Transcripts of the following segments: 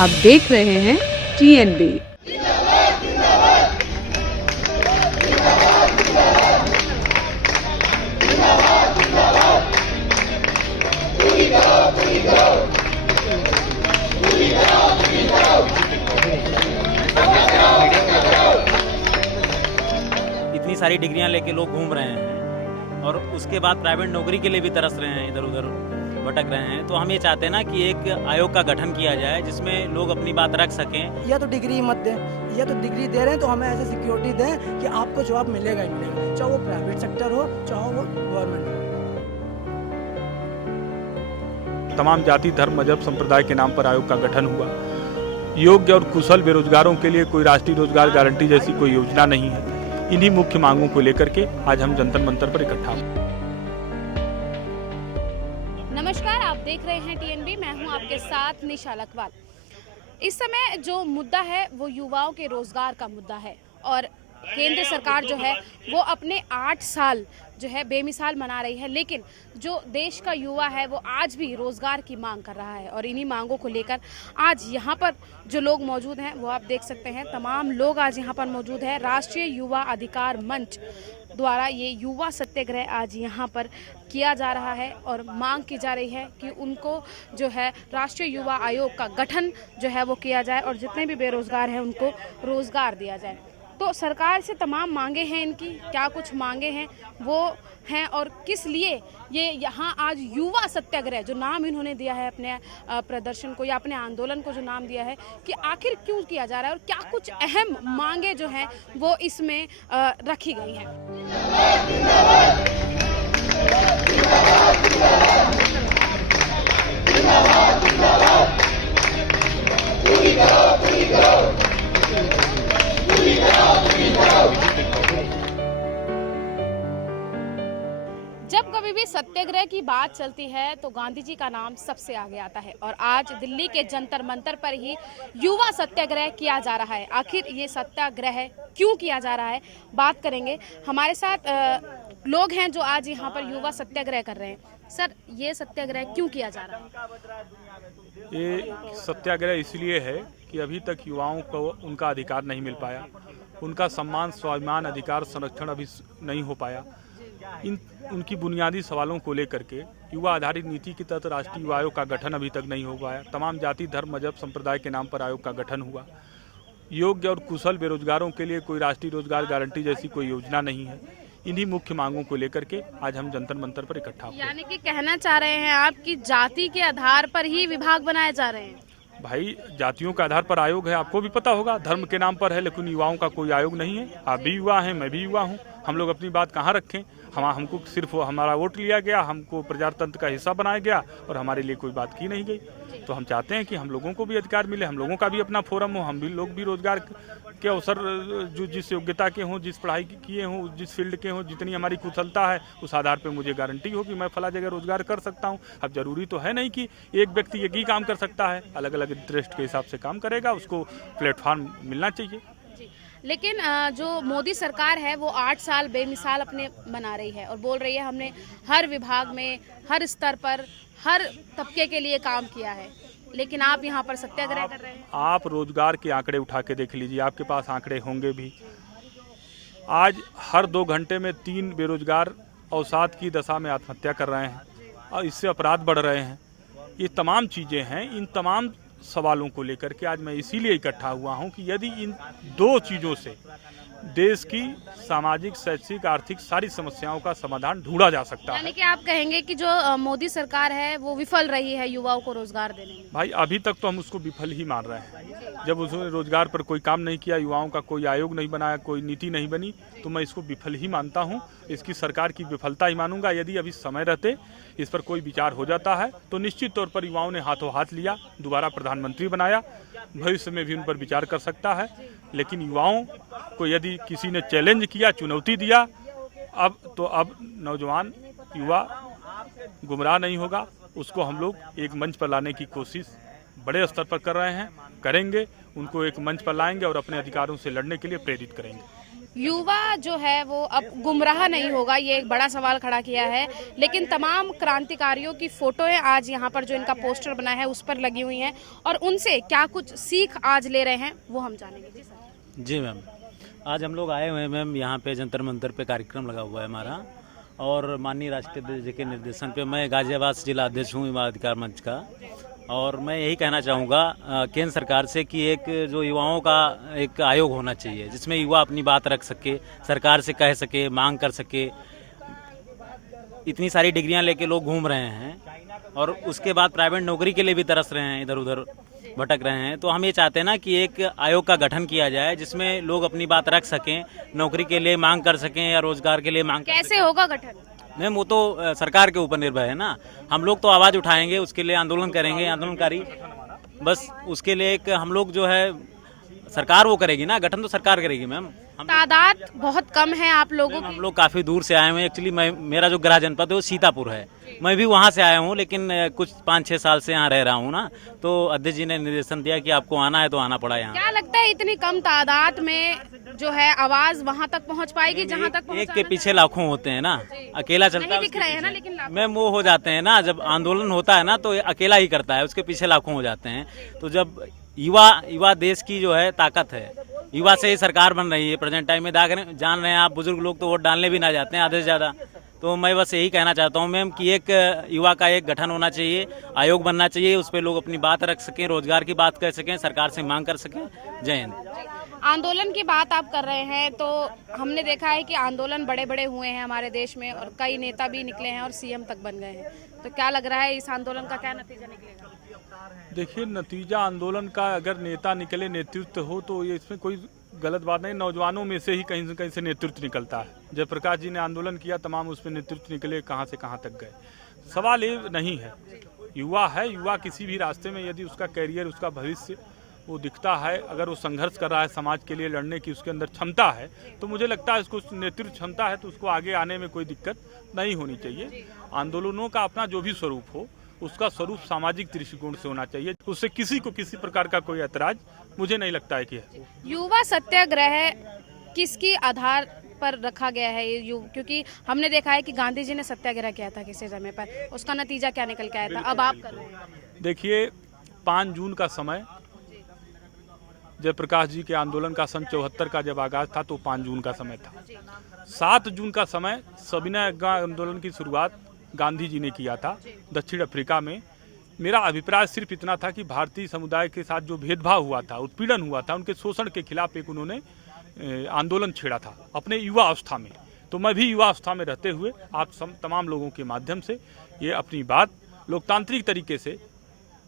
आप देख रहे हैं TNB। इतनी सारी डिग्रियां लेके लोग घूम रहे हैं और उसके बाद प्राइवेट नौकरी के लिए भी तरस रहे हैं, इधर उधर भटक रहे हैं। तो हम ये चाहते हैं ना कि एक आयोग का गठन किया जाए जिसमें लोग अपनी बात रख सकें। या तो डिग्री मत दें, या तो डिग्री दे रहे हैं तो हमें ऐसे सिक्योरिटी दें कि आपको जॉब मिलेगा ही मिलेगा, चाहे वो प्राइवेट सेक्टर हो चाहे वो गवर्नमेंट हो। तमाम जाति धर्म मजहब संप्रदाय के नाम पर आयोग का गठन हुआ। योग्य और कुशल बेरोजगारों के लिए कोई राष्ट्रीय रोजगार गारंटी जैसी कोई योजना नहीं है। इन्हीं मुख्य मांगों को लेकर के आज हम जंतर मंतर पर इकट्ठा हुए। नमस्कार, आप देख रहे हैं TNB। मैं हूं आपके साथ निशा लखवाल। इस समय जो मुद्दा है वो युवाओं के रोजगार का मुद्दा है और केंद्र सरकार जो है वो अपने 8 साल जो है बेमिसाल मना रही है, लेकिन जो देश का युवा है वो आज भी रोजगार की मांग कर रहा है। और इन्हीं मांगों को लेकर आज यहाँ पर जो लोग मौजूद हैं वो आप देख सकते हैं, तमाम लोग आज यहाँ पर मौजूद हैं। राष्ट्रीय युवा अधिकार मंच द्वारा ये युवा सत्याग्रह आज यहाँ पर किया जा रहा है और मांग की जा रही है कि उनको जो है राष्ट्रीय युवा आयोग का गठन जो है वो किया जाए और जितने भी बेरोजगार हैं उनको रोजगार दिया जाए। तो सरकार से तमाम मांगे हैं, इनकी क्या कुछ मांगे हैं वो हैं और किस लिए ये यहाँ आज युवा सत्याग्रह जो नाम इन्होंने दिया है अपने प्रदर्शन को या अपने आंदोलन को जो नाम दिया है कि आखिर क्यों किया जा रहा है और क्या कुछ अहम मांगे जो हैं वो इसमें रखी गई हैं। जब कभी भी सत्याग्रह की बात चलती है तो गांधी जी का नाम सबसे आगे आता है और आज दिल्ली के जंतर मंतर पर ही युवा सत्याग्रह किया जा रहा है। आखिर ये सत्याग्रह क्यों किया जा रहा है, बात करेंगे। हमारे साथ लोग हैं जो आज यहाँ पर युवा सत्याग्रह कर रहे हैं। सर, ये सत्याग्रह क्यों किया जा रहा है? ये सत्याग्रह इसलिए है कि अभी तक युवाओं को उनका अधिकार नहीं मिल पाया, उनका सम्मान स्वाभिमान अधिकार संरक्षण अभी नहीं हो पाया। उनकी बुनियादी सवालों को लेकर के युवा आधारित नीति के तहत राष्ट्रीय युवा आयोग का गठन अभी तक नहीं हो पाया। तमाम जाति धर्म मजहब संप्रदाय के नाम पर आयोग का गठन हुआ। योग्य और कुशल बेरोजगारों के लिए कोई राष्ट्रीय रोजगार गारंटी जैसी कोई योजना नहीं है। इन्हीं मुख्य मांगों को लेकर के आज हम जंतर मंतर पर इकट्ठा हुए। यानी कि कहना चाह रहे हैं आप कि जाति के आधार पर ही विभाग बनाए जा रहे हैं? भाई, जातियों के आधार पर आयोग है, आपको भी पता होगा। धर्म के नाम पर है, लेकिन युवाओं का कोई आयोग नहीं है। आप भी युवा हैं, मैं भी युवा हूँ। हम लोग अपनी बात कहाँ रखें? हमको सिर्फ हमारा वोट लिया गया, हमको प्रजातंत्र का हिस्सा बनाया गया और हमारे लिए कोई बात की नहीं गई। तो हम चाहते हैं कि हम लोगों को भी अधिकार मिले, हम लोगों का भी अपना फोरम हो, हम भी लोग भी रोजगार के अवसर जो जिस योग्यता के हों, जिस पढ़ाई किए हों, जिस फील्ड के हों, जितनी हमारी कुशलता है उस आधार पर मुझे गारंटी हो कि मैं फला जगह रोजगार कर सकता हूं। अब जरूरी तो है नहीं कि एक व्यक्ति एक ही काम कर सकता है, अलग अलग इंटरेस्ट के हिसाब से काम करेगा, उसको प्लेटफॉर्म मिलना चाहिए। लेकिन जो मोदी सरकार है वो 8 साल बेमिसाल अपने बना रही है और बोल रही है हमने हर विभाग में, हर स्तर पर, हर तबके के लिए काम किया है, लेकिन आप यहाँ पर सत्याग्रह कर रहे हैं। आप रोजगार के आंकड़े उठा के देख लीजिए, आपके पास आंकड़े होंगे भी। आज हर 2 घंटे में 3 बेरोजगार अवसाद की दशा में आत्महत्या कर रहे हैं और इससे अपराध बढ़ रहे हैं। ये तमाम चीज़ें हैं। इन तमाम सवालों को लेकर के आज मैं इसीलिए इकट्ठा हुआ हूं कि यदि इन 2 चीज़ों से देश की सामाजिक, शैक्षिक, आर्थिक सारी समस्याओं का समाधान ढूंढा जा सकता है। यानी कि आप कहेंगे कि जो मोदी सरकार है वो विफल रही है युवाओं को रोजगार देने में? भाई, अभी तक तो हम उसको विफल ही मान रहे हैं। जब उसने रोजगार पर कोई काम नहीं किया, युवाओं का कोई आयोग नहीं बनाया, कोई नीति नहीं बनी, तो मैं इसको विफल ही मानता हूं। इसकी सरकार की विफलता ही मानूंगा। यदि अभी समय रहते इस पर कोई विचार हो जाता है तो निश्चित तौर पर युवाओं ने हाथों हाथ लिया, दोबारा प्रधानमंत्री बनाया, भविष्य में भी उन पर विचार कर सकता है। लेकिन युवाओं को यदि किसी ने चैलेंज किया, चुनौती दिया, अब नौजवान युवा गुमराह नहीं होगा। उसको हम लोग एक मंच पर लाने की कोशिश बड़े स्तर पर कर रहे हैं, करेंगे। उनको एक मंच पर लाएंगे और अपने अधिकारों से लड़ने के लिए प्रेरित करेंगे। युवा जो है वो अब गुमराह नहीं होगा, ये एक बड़ा सवाल खड़ा किया है। लेकिन तमाम क्रांतिकारियों की फोटोएं आज यहाँ पर जो इनका पोस्टर बना है उस पर लगी हुई हैं और उनसे क्या कुछ सीख आज ले रहे हैं वो हम जानेंगे। जी सर। जी मैम, आज हम लोग आए हुए हैं मैम, यहाँ पे जंतर मंतर पे कार्यक्रम लगा हुआ है हमारा, और माननीय राष्ट्रीय अध्यक्ष जी के निर्देशन पे मैं गाजियाबाद जिला अध्यक्ष हूँ युवा अधिकार मंच का, और मैं यही कहना चाहूँगा केंद्र सरकार से कि एक जो युवाओं का एक आयोग होना चाहिए जिसमें युवा अपनी बात रख सके, सरकार से कह सके, मांग कर सके। इतनी सारी डिग्रियां लेके लोग घूम रहे हैं और उसके बाद प्राइवेट नौकरी के लिए भी तरस रहे हैं, इधर उधर भटक रहे हैं। तो हम ये चाहते हैं ना कि एक आयोग का गठन किया जाए जिसमें लोग अपनी बात रख सकें, नौकरी के लिए मांग कर सकें या रोजगार के लिए मांग कर कैसे होगा गठन? मैम वो तो सरकार के ऊपर निर्भर है ना। हम लोग तो आवाज़ उठाएंगे, उसके लिए आंदोलन करेंगे, आंदोलनकारी, बस उसके लिए एक हम लोग जो है सरकार वो करेगी ना, गठन तो सरकार करेगी मैम। तादाद बहुत कम है आप लोगों की। हम लोग काफ़ी दूर से आए हुए हैं। एक्चुअली मेरा जो गृह जनपद है वो सीतापुर है, मैं भी वहाँ से आया हूँ, लेकिन कुछ 5-6 साल से यहाँ रह रहा हूँ ना, तो अध्यक्ष जी ने निर्देशन दिया कि आपको आना है तो आना पड़ा यहाँ। क्या लगता है इतनी कम तादाद में जो है आवाज वहाँ तक पहुँच पाएगी जहाँ तक एक के पीछे लाखों होते हैं ना, अकेला चलता नहीं है दिख रहे हैं ना, लेकिन मैम वो हो जाते हैं ना, जब आंदोलन होता है ना तो अकेला ही करता है, उसके पीछे लाखों हो जाते हैं। तो जब युवा देश की जो है ताकत है, युवा से ही सरकार बन रही है प्रेजेंट टाइम में। जान रहे हैं आप, बुजुर्ग लोग तो वोट डालने भी ना जाते हैं आधे से ज़्यादा। तो मैं बस यही कहना चाहता हूँ मैम कि एक युवा का एक गठन होना चाहिए, आयोग बनना चाहिए, उस पर लोग अपनी बात रख सकें, रोजगार की बात कर सकें, सरकार से मांग कर सकें। जय हिंद। आंदोलन की बात आप कर रहे हैं तो हमने देखा है कि आंदोलन बड़े बड़े हुए हैं हमारे देश में और कई नेता भी निकले हैं और सीएम तक बन गए हैं। तो क्या लग रहा है इस आंदोलन का क्या नतीजा निकलेगा? देखिए, नतीजा आंदोलन का अगर नेता निकले, नेतृत्व हो, तो ये इसमें कोई गलत बात नहीं। नौजवानों में से ही कहीं से नेतृत्व निकलता है। जयप्रकाश जी ने आंदोलन किया, तमाम उसमें नेतृत्व निकले, कहाँ से कहाँ तक गए। सवाल ये नहीं है, युवा है, युवा किसी भी रास्ते में यदि उसका कैरियर, उसका भविष्य वो दिखता है, अगर वो संघर्ष कर रहा है समाज के लिए लड़ने की उसके अंदर क्षमता है, तो मुझे लगता है उसको नेतृत्व क्षमता है तो उसको आगे आने में कोई दिक्कत नहीं होनी चाहिए। आंदोलनों का अपना जो भी स्वरूप हो, उसका स्वरूप सामाजिक दृष्टिकोण से होना चाहिए, उससे किसी को किसी प्रकार का कोई ऐतराज मुझे नहीं लगता है कि है। युवा सत्याग्रह किसकी आधार पर रखा गया है ये क्योंकि हमने देखा है कि गांधी जी ने सत्याग्रह किया था किसी समय पर, उसका नतीजा क्या निकल के आया था, अब आप कर रहे हैं। देखिए, 5 जून का समय, जयप्रकाश जी के आंदोलन का सन 74 का जब आगाज था तो 5 जून का समय था। 7 जून का समय सविनय आंदोलन की शुरुआत गांधी जी ने किया था दक्षिण अफ्रीका में। मेरा अभिप्राय सिर्फ इतना था कि भारतीय समुदाय के साथ जो भेदभाव हुआ था, उत्पीड़न हुआ था, उनके शोषण के खिलाफ एक उन्होंने आंदोलन छेड़ा था अपने युवा अवस्था में। तो मैं भी युवा अवस्था में रहते हुए आप तमाम लोगों के माध्यम से ये अपनी बात लोकतांत्रिक तरीके से,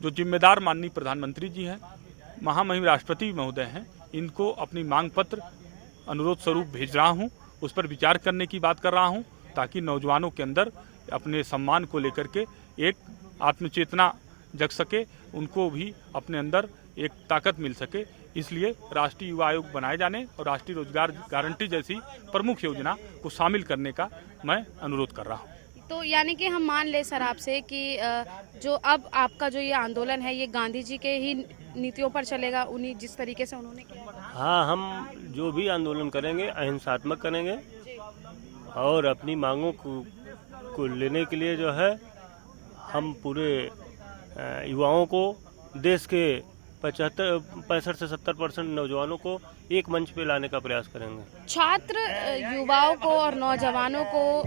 जो जिम्मेदार माननीय प्रधानमंत्री जी हैं, महामहिम राष्ट्रपति महोदय हैं, इनको अपनी मांग पत्र अनुरोध स्वरूप भेज रहा हूँ। उस पर विचार करने की बात कर रहा हूँ ताकि नौजवानों के अंदर अपने सम्मान को लेकर के एक आत्मचेतना जग सके, उनको भी अपने अंदर एक ताकत मिल सके। इसलिए राष्ट्रीय युवा आयोग बनाए जाने और राष्ट्रीय रोजगार गारंटी जैसी प्रमुख योजना को शामिल करने का मैं अनुरोध कर रहा हूँ। तो यानी कि हम मान ले सर आपसे कि जो अब आपका जो ये आंदोलन है ये गांधी जी के ही नीतियों पर चलेगा, उन्हीं जिस तरीके से उन्होंने किया। हाँ, हम जो भी आंदोलन करेंगे अहिंसात्मक करेंगे और अपनी मांगों को लेने के लिए जो है हम पूरे युवाओं को, देश के 65 से 70% नौजवानों को एक मंच पे लाने का प्रयास करेंगे। छात्र युवाओं को और नौजवानों को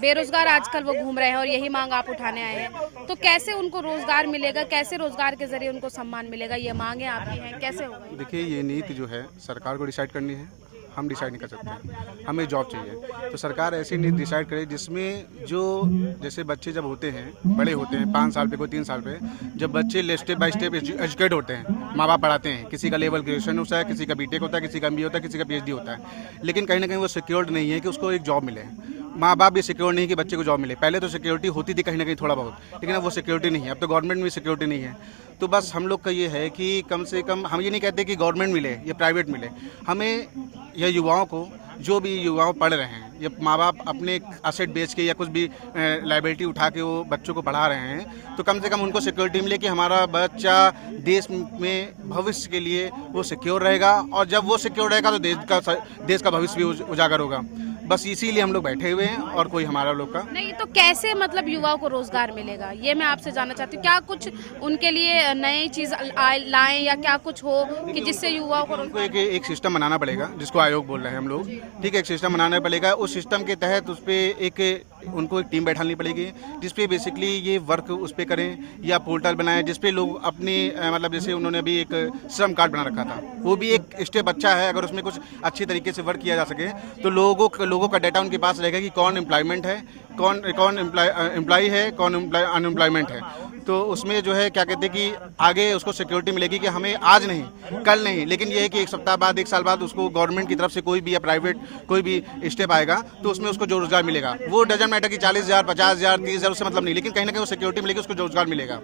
बेरोजगार आजकल वो घूम रहे हैं और यही मांग आप उठाने आए हैं, तो कैसे उनको रोजगार मिलेगा, कैसे रोजगार के जरिए उनको सम्मान मिलेगा, ये मांगे आपकी हैं, कैसे होगा? देखिए, ये नीति जो है सरकार को डिसाइड करनी है, हम डिसाइड नहीं कर सकते। हमें जॉब चाहिए तो सरकार ऐसी नीति डिसाइड करे जिसमें जो जैसे बच्चे जब होते हैं, बड़े होते हैं 5 साल पे, कोई 3 साल पे, जब बच्चे स्टेप बाय स्टेप एजुकेट होते हैं, माँ बाप पढ़ाते हैं, किसी का लेवल ग्रेजुएशन होता है, किसी का बीटेक होता है, किसी का MBA होता है, किसी का PhD होता है, लेकिन कहीं ना कहीं वो सिक्योर्ड नहीं है कि उसको एक जॉब मिले। माँ बाप भी सिक्योर नहीं कि बच्चे को जॉब मिले। पहले तो सिक्योरिटी होती थी कहीं ना कहीं थोड़ा बहुत, लेकिन अब वो सिक्योरिटी नहीं है। अब तो गवर्नमेंट में भी सिक्योरिटी नहीं है। तो बस हम लोग का ये है कि कम से कम हम ये नहीं कहते कि गवर्नमेंट मिले या प्राइवेट मिले, हमें या युवाओं को, जो भी युवाओं पढ़ रहे हैं, या माँ बाप अपने असेट बेच के या कुछ भी लाइबिलिटी उठा के वो बच्चों को पढ़ा रहे हैं, तो कम से कम उनको सिक्योरिटी मिले कि हमारा बच्चा देश में भविष्य के लिए वो सिक्योर रहेगा, और जब वो सिक्योर रहेगा तो देश का भविष्य भी उजागर होगा। बस इसीलिए हम लोग बैठे हुए हैं, और कोई हमारा लोग का नहीं तो कैसे मतलब युवाओं को रोजगार मिलेगा, ये मैं आपसे जानना चाहती हूँ। क्या कुछ उनके लिए नई चीज लाएं या क्या कुछ हो कि जिससे युवाओं को उनको एक सिस्टम बनाना पड़ेगा, जिसको आयोग बोल रहे हैं हम लोग, ठीक है। एक सिस्टम बनाना पड़ेगा, उस सिस्टम के तहत उस पर उनको एक टीम बैठानी पड़ेगी, जिसपे बेसिकली ये वर्क उस पर करें, या पोर्टल बनाए जिसपे लोग अपनी मतलब जैसे उन्होंने अभी एक श्रम कार्ड बना रखा था, वो भी एक स्टेप अच्छा है। अगर उसमें कुछ अच्छी तरीके से वर्क किया जा सके तो लोगों का डाटा उनके पास रहेगा कि कौन एम्प्लॉयमेंट है, कौन एम्प्लॉय है, कौन अनएम्प्लॉयमेंट है। तो उसमें जो है क्या कहते हैं कि आगे उसको सिक्योरिटी मिलेगी कि हमें आज नहीं कल नहीं, लेकिन ये है कि एक सप्ताह बाद, एक साल बाद उसको गवर्नमेंट की तरफ से कोई भी या प्राइवेट कोई भी स्टेप आएगा तो उसमें उसको जो रोजगार मिलेगा, वो डजंट मैटर कि 40,000, 50,000, 30,000, उससे मतलब नहीं, लेकिन कहीं ना कहीं वो सिक्योरिटी मिलेगी, उसको रोजगार मिलेगा।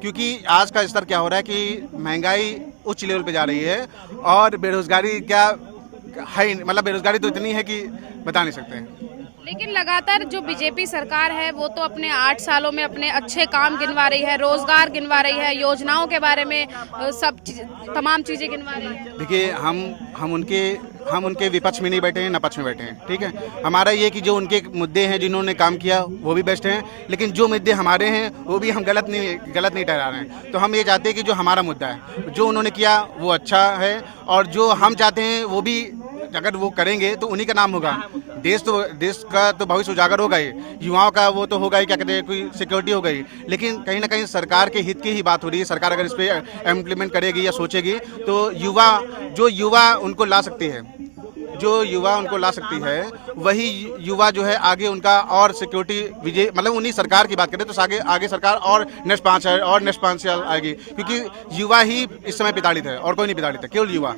क्योंकि आज का स्तर क्या हो रहा है कि महंगाई उच्च लेवल पे जा रही है, और बेरोजगारी क्या है, मतलब बेरोजगारी तो इतनी है कि बता नहीं सकते हैं। लेकिन लगातार जो बीजेपी सरकार है वो तो अपने 8 सालों में अपने अच्छे काम गिनवा रही है, रोजगार गिनवा रही है, योजनाओं के बारे में तमाम चीजें गिनवा रही है। देखिए हम उनके विपक्ष में नहीं बैठे हैं, न पक्ष में बैठे हैं, ठीक है। हमारा ये कि जो उनके मुद्दे हैं, जिन्होंने काम किया वो भी बेस्ट हैं, लेकिन जो मुद्दे हमारे हैं वो भी हम गलत नहीं ठहरा रहे हैं। तो हम ये चाहते हैं कि जो हमारा मुद्दा है, जो उन्होंने किया वो अच्छा है, और जो हम चाहते हैं वो भी अगर वो करेंगे तो उन्हीं का नाम होगा। देश का तो भविष्य उजागर होगा ही, युवाओं का वो तो होगा ही, क्या कहते हैं, कोई सिक्योरिटी हो गई। लेकिन कहीं ना कहीं सरकार के हित की ही बात हो रही है। सरकार अगर इस पर इम्प्लीमेंट करेगी या सोचेगी तो युवा उनको ला सकती है, वही युवा जो है आगे उनका और सिक्योरिटी विजय, मतलब उन्हीं सरकार की बात करें तो आगे सरकार और नेक्स्ट 5 साल आएगी, क्योंकि युवा ही इस समय प्रताड़ित है और कोई नहीं प्रताड़ित है, केवल युवा।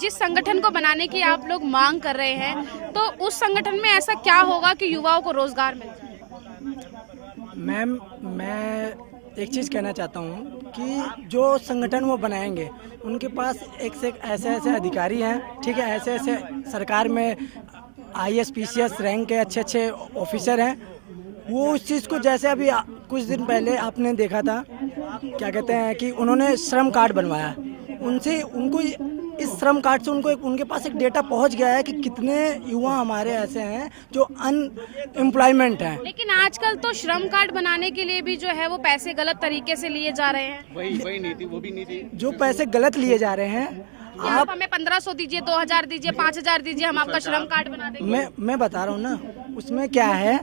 जिस संगठन को बनाने की आप लोग मांग कर रहे हैं, तो उस संगठन में ऐसा क्या होगा कि युवाओं को रोजगार मिल जाए? मैम, मैं एक चीज़ कहना चाहता हूँ कि जो संगठन वो बनाएंगे उनके पास एक से एक ऐसे अधिकारी हैं, ठीक है, ऐसे सरकार में IAS PCS रैंक के अच्छे ऑफिसर हैं। वो उस चीज़ को, जैसे अभी कुछ दिन पहले आपने देखा था, क्या कहते हैं कि उन्होंने श्रम कार्ड बनवाया, उनको इस श्रम कार्ड से उनके पास एक डेटा पहुंच गया है कि कितने युवा हमारे ऐसे हैं जो अनएम्प्लॉयमेंट हैं। लेकिन आजकल तो श्रम कार्ड बनाने के लिए भी जो है वो पैसे गलत तरीके से लिए जा रहे हैं। वही नीति, वो भी नीति जो पैसे गलत लिए जा रहे हैं, आप हमें 1500 दीजिए, 2000 दीजिए, 5000 दीजिए, हम आपका श्रम कार्ड बना देंगे। मैं बता रहा हूँ ना, उसमें क्या है,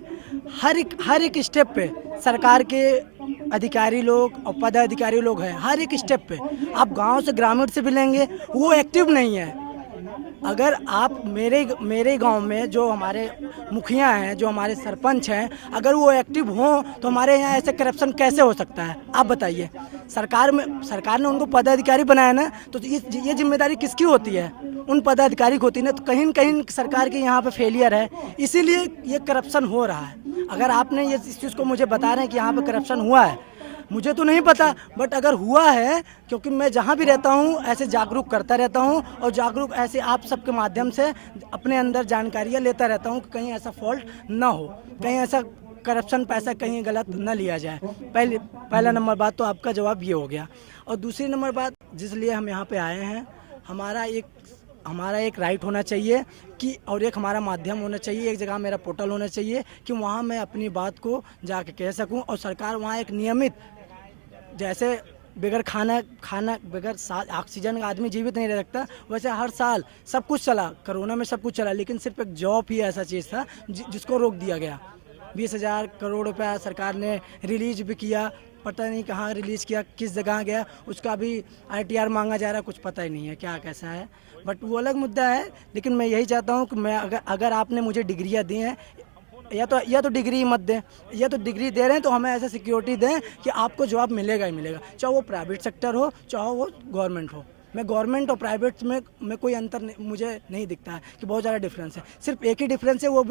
हर एक स्टेप पे सरकार के अधिकारी लोग और पदाधिकारी लोग हैं, हर एक स्टेप पे। आप गांव से ग्रामीण से भी लेंगे, वो एक्टिव नहीं है। अगर आप मेरे गांव में जो हमारे मुखिया हैं, जो हमारे सरपंच हैं, अगर वो एक्टिव हों तो हमारे यहाँ ऐसे करप्शन कैसे हो सकता है, आप बताइए। सरकार ने उनको पदाधिकारी बनाया ना, तो ये जिम्मेदारी किसकी होती है? उन पदाधिकारी की होती है ना। तो कहीं न कहीं सरकार के यहाँ पे फेलियर है, इसीलिए ये करप्शन हो रहा है। अगर आपने इस चीज़ को मुझे बता रहे हैं कि यहाँ पे करप्शन हुआ है, मुझे तो नहीं पता, बट अगर हुआ है, क्योंकि मैं जहाँ भी रहता हूँ ऐसे जागरूक करता रहता हूँ, और जागरूक ऐसे आप सबके माध्यम से अपने अंदर जानकारियाँ लेता रहता हूँ कि कहीं ऐसा फॉल्ट ना हो, कहीं ऐसा करप्शन पैसा कहीं गलत न लिया जाए। पहला नंबर बात तो आपका जवाब ये हो गया। और दूसरी नंबर बात, जिस लिए हम यहाँ पे आए हैं, हमारा एक राइट होना चाहिए कि, और एक हमारा माध्यम होना चाहिए, एक जगह मेरा पोर्टल होना चाहिए कि वहाँ मैं अपनी बात को जाके कह सकूँ, और सरकार वहाँ एक नियमित, जैसे बगैर खाना बगैर ऑक्सीजन का आदमी जीवित नहीं रह सकता, वैसे हर साल सब कुछ चला, कोरोना में सब कुछ चला, लेकिन सिर्फ एक जॉब ही ऐसा चीज़ था जिसको रोक दिया गया। 20,000 करोड़ रुपया सरकार ने रिलीज भी किया, पता नहीं कहाँ रिलीज़ किया, किस जगह गया, उसका भी ITR मांगा जा रहा है, कुछ पता ही नहीं है क्या कैसा है, बट वो अलग मुद्दा है। लेकिन मैं यही चाहता हूँ कि मैं अगर आपने मुझे डिग्रियाँ दी हैं, या तो डिग्री मत दें, या तो डिग्री दे रहे हैं तो हमें ऐसा सिक्योरिटी दें कि आपको जॉब मिलेगा ही मिलेगा, चाहे वो प्राइवेट सेक्टर हो चाहे वो गवर्नमेंट हो। मैं गवर्नमेंट और प्राइवेट में कोई अंतर मुझे नहीं दिखता है कि बहुत ज़्यादा डिफरेंस है। सिर्फ एक ही डिफरेंस है, वो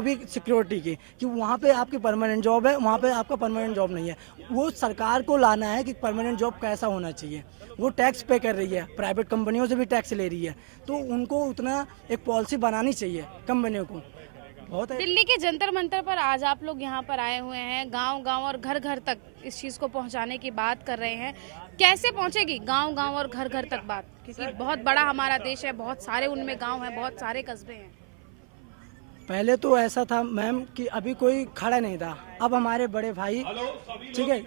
भी सिक्योरिटी की, कि वहाँ पे आपकी परमानेंट जॉब है, वहाँ पे आपका परमानेंट जॉब नहीं है। वो सरकार को लाना है कि परमानेंट जॉब कैसा होना चाहिए। वो टैक्स पे कर रही है, प्राइवेट कंपनियों से भी टैक्स ले रही है, तो उनको उतना एक पॉलिसी बनानी चाहिए कंपनियों को। बहुत है। दिल्ली के जंतर मंतर पर आज आप लोग यहाँ पर आए हुए हैं, गांव-गांव और घर-घर तक इस चीज़ को पहुँचाने की बात कर रहे हैं। कैसे पहुँचेगी गांव-गांव और घर-घर तक बात? क्योंकि बहुत बड़ा हमारा देश है, बहुत सारे उनमें गांव हैं, बहुत सारे कस्बे हैं। पहले तो ऐसा था मैम कि अभी कोई खड़ा नहीं था, अब हमारे बड़े भाई, ठीक है,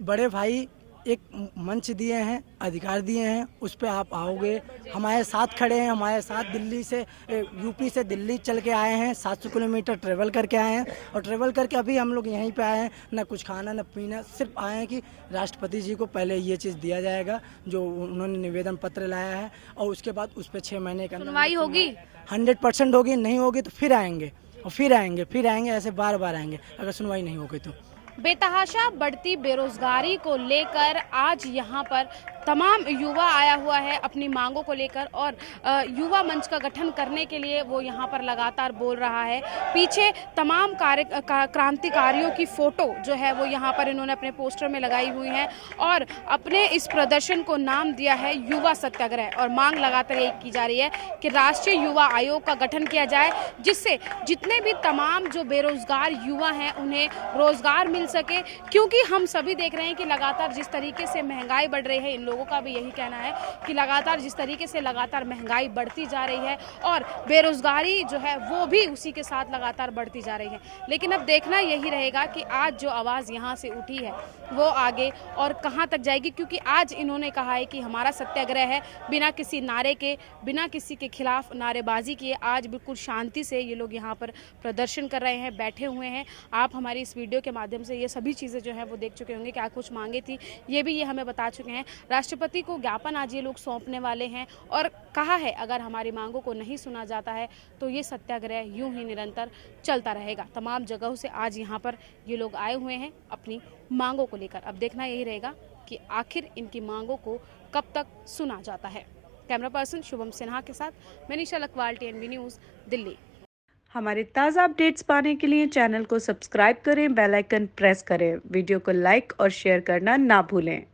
बड़े भाई एक मंच दिए हैं, अधिकार दिए हैं, उस पे आप आओगे, हमारे साथ खड़े हैं, हमारे साथ दिल्ली से यूपी से दिल्ली चल के आए हैं, 700 किलोमीटर ट्रेवल करके आए हैं, और ट्रेवल करके अभी हम लोग यहीं पे आए हैं, ना कुछ खाना ना पीना, सिर्फ आए हैं कि राष्ट्रपति जी को पहले ये चीज़ दिया जाएगा जो उन्होंने निवेदन पत्र लाया है, और उसके बाद उस पर 6 महीने का सुनवाई होगी? 100% होगी। नहीं होगी तो फिर आएंगे, और फिर आएंगे, ऐसे बार बार आएंगे अगर सुनवाई नहीं होगी तो। बेतहाशा बढ़ती बेरोजगारी को लेकर आज यहाँ पर तमाम युवा आया हुआ है अपनी मांगों को लेकर, और युवा मंच का गठन करने के लिए वो यहाँ पर लगातार बोल रहा है। पीछे तमाम क्रांतिकारियों की फोटो जो है वो यहाँ पर इन्होंने अपने पोस्टर में लगाई हुई है, और अपने इस प्रदर्शन को नाम दिया है युवा सत्याग्रह। और मांग लगातार ये की जा रही है कि राष्ट्रीय युवा आयोग का गठन किया जाए, जिससे जितने भी तमाम जो बेरोजगार युवा हैं उन्हें रोजगार मिल सके। क्योंकि हम सभी देख रहे हैं कि लगातार जिस तरीके से महंगाई बढ़ रही है, इन लोगों का भी यही कहना है कि लगातार जिस तरीके से लगातार महंगाई बढ़ती जा रही है और बेरोजगारी जो है वो भी उसी के साथ लगातार बढ़ती जा रही है। लेकिन अब देखना यही रहेगा कि आज जो आवाज़ यहाँ से उठी है वो आगे और कहाँ तक जाएगी, क्योंकि आज इन्होंने कहा है कि हमारा सत्याग्रह है बिना किसी नारे के, बिना किसी के खिलाफ नारेबाजी किए। आज बिल्कुल शांति से ये लोग यहाँ पर प्रदर्शन कर रहे हैं, बैठे हुए हैं। आप हमारी इस वीडियो के माध्यम से ये सभी चीज़ें जो हैं वो देख चुके होंगे, क्या कुछ मांगे थी ये भी ये हमें बता चुके हैं। राष्ट्रपति को ज्ञापन आज ये लोग सौंपने वाले हैं, और कहा है अगर हमारी मांगों को नहीं सुना जाता है तो ये सत्याग्रह यूं ही निरंतर चलता रहेगा। तमाम जगहों से आज यहाँ पर ये लोग आए हुए हैं अपनी मांगों को लेकर। अब देखना यही रहेगा कि आखिर इनकी मांगों को कब तक सुना जाता है। कैमरा पर्सन शुभम सिन्हा के साथ मैं निशा लकवाल, TNB न्यूज़, दिल्ली। हमारे ताज़ा अपडेट्स पाने के लिए चैनल को सब्सक्राइब करें, बेल आइकन प्रेस करें, वीडियो को लाइक और शेयर करना ना भूलें।